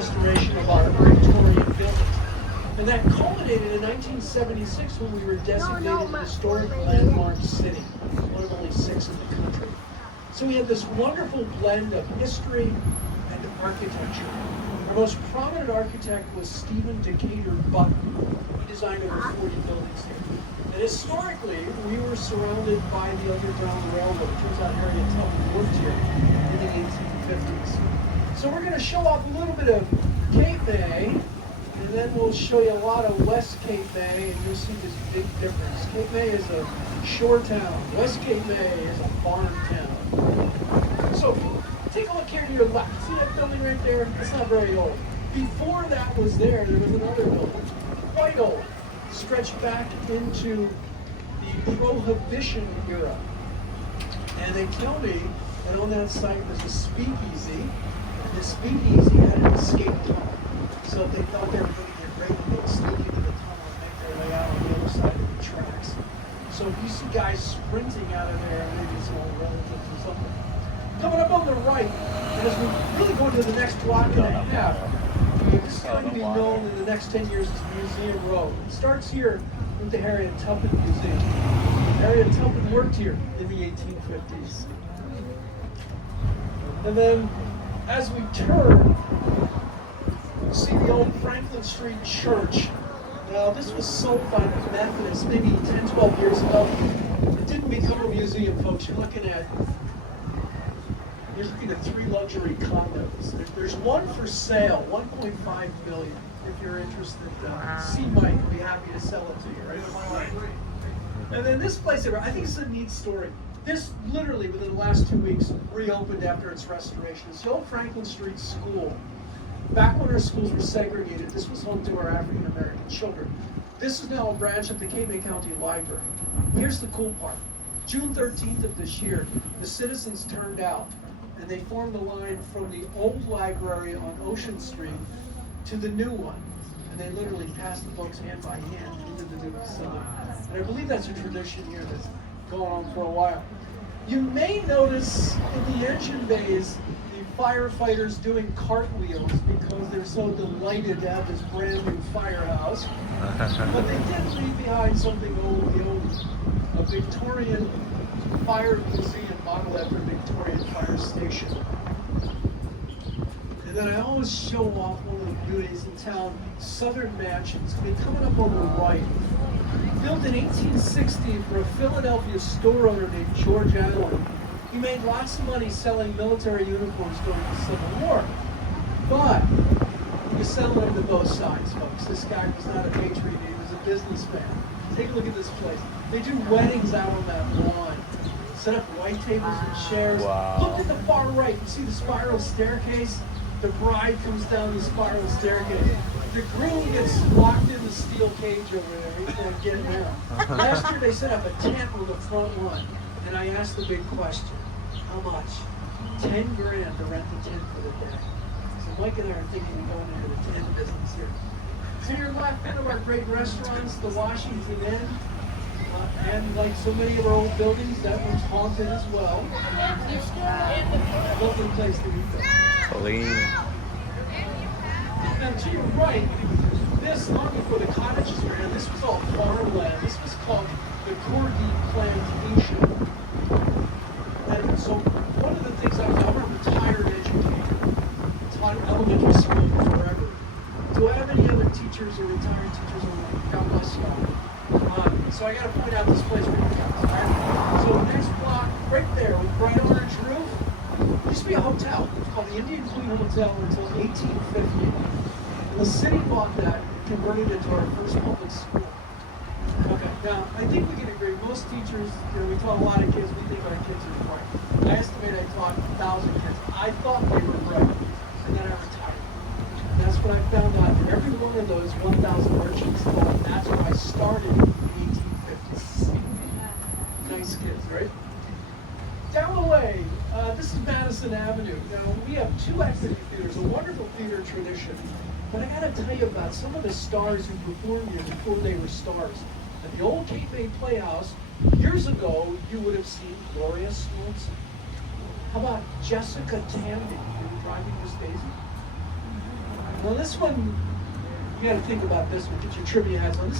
restoration of our Victorian buildings. And that culminated in 1976 when we were designated a historic landmark city, one of only 6 in the country. So we had this wonderful blend of history and architecture. Our most prominent architect was Stephen Decatur Button. He designed over 40 buildings here. And historically, we were surrounded by the Underground Railroad. It turns out Harriet Tubman worked here in the 1850s. So we're going to show off a little bit of Cape May, and then we'll show you a lot of West Cape May, and you'll see this big difference. Cape May is a shore town. West Cape May is a farm town. So take a look here to your left. See that building right there? It's not very old. Before that was there was another building, quite old, stretched back into the Prohibition era. And they tell me that on that site was a speakeasy, and the speakeasy had an escape tunnel. So if they thought they were going to get raped, they'd sneak into the tunnel and make their way out on the other side of the tracks. So if you see guys sprinting out of there, maybe it's an old relative or something. Coming up on the right, and as we really go into the next block and a half, this is going to be known in the next 10 years as Museum Row. It starts here with the Harriet Tubman Museum. Harriet Tubman worked here in the 1850s. And then, as we turn, you see the old Franklin Street Church. Now, this was sold by the Methodists maybe 10, 12 years ago. It didn't become a museum, folks. You're looking at 3 luxury condos. There's one for sale, $1.5 million. If you're interested, C. Mike will be happy to sell it to you, right? And then this place, I think it's a neat story. This literally within the last 2 weeks reopened after its restoration. It's the old Franklin Street School. Back when our schools were segregated, this was home to our African American children. This is now a branch of the Cape May County Library. Here's the cool part. June 13th of this year, the citizens turned out and they formed a line from the old library on Ocean Street to the new one. And they literally passed the books hand by hand into the new facility. And I believe that's a tradition here that's going on for a while. You may notice in the engine bays the firefighters doing cartwheels because they're so delighted to have this brand new firehouse. But they did leave behind something old, a Victorian fire museum modeled after Victorian fire station. And then I always show off one of the beauties in town, Southern Mansions. They're coming up on the right. Built in 1860 for a Philadelphia store owner named George Allen. He made lots of money selling military uniforms during the Civil War. But he was selling to both sides, folks. This guy was not a patriot, he was a businessman. Take a look at this place. They do weddings out on that lawn. Set up white tables and chairs. Wow. Look at the far right. You see the spiral staircase? The bride comes down the spiral staircase. The groom gets locked in the steel cage over there. He can't get out. Last year they set up a tent on the front lawn. And I asked the big question. How much? 10 grand to rent the tent for the day. So Mike and I are thinking of going into the tent business here. To your left, one of our great restaurants, the Washington Inn. And like so many of our old buildings, that one's haunted as well. Lovely place to eat though. Clean. Now to your right, this long before the cottages were here, this was all farmland. This was called the Corgi Plantation. And so one of the things I'm a retired educator, taught elementary school forever. Do I have any other teachers or retired teachers online? God bless you all. So I got to point out this place for you guys. Right? So next block, right there with bright orange roof, used to be a hotel. It was called the Indian Queen Hotel until 1850. And the city bought that and converted it to our first public school. Okay, now I think we can agree, most teachers, we taught a lot of kids, we think our kids are bright. I estimate I taught 1,000 kids. I thought they were bright, and then I retired. And that's what I found out. Every one of those 1,000 merchants thought that's where I started in the 1850s. Nice kids, right? Down the way, this is Madison Avenue. Now, we have 2 activity theaters, a wonderful theater tradition. But I got to tell you about some of the stars who performed here before they were stars. At the old Cape May Playhouse, years ago, you would have seen Gloria Swanson. How about Jessica Tandy? You were driving Miss Daisy? Now this one, you got to think about this one. Get your trivia hats on. This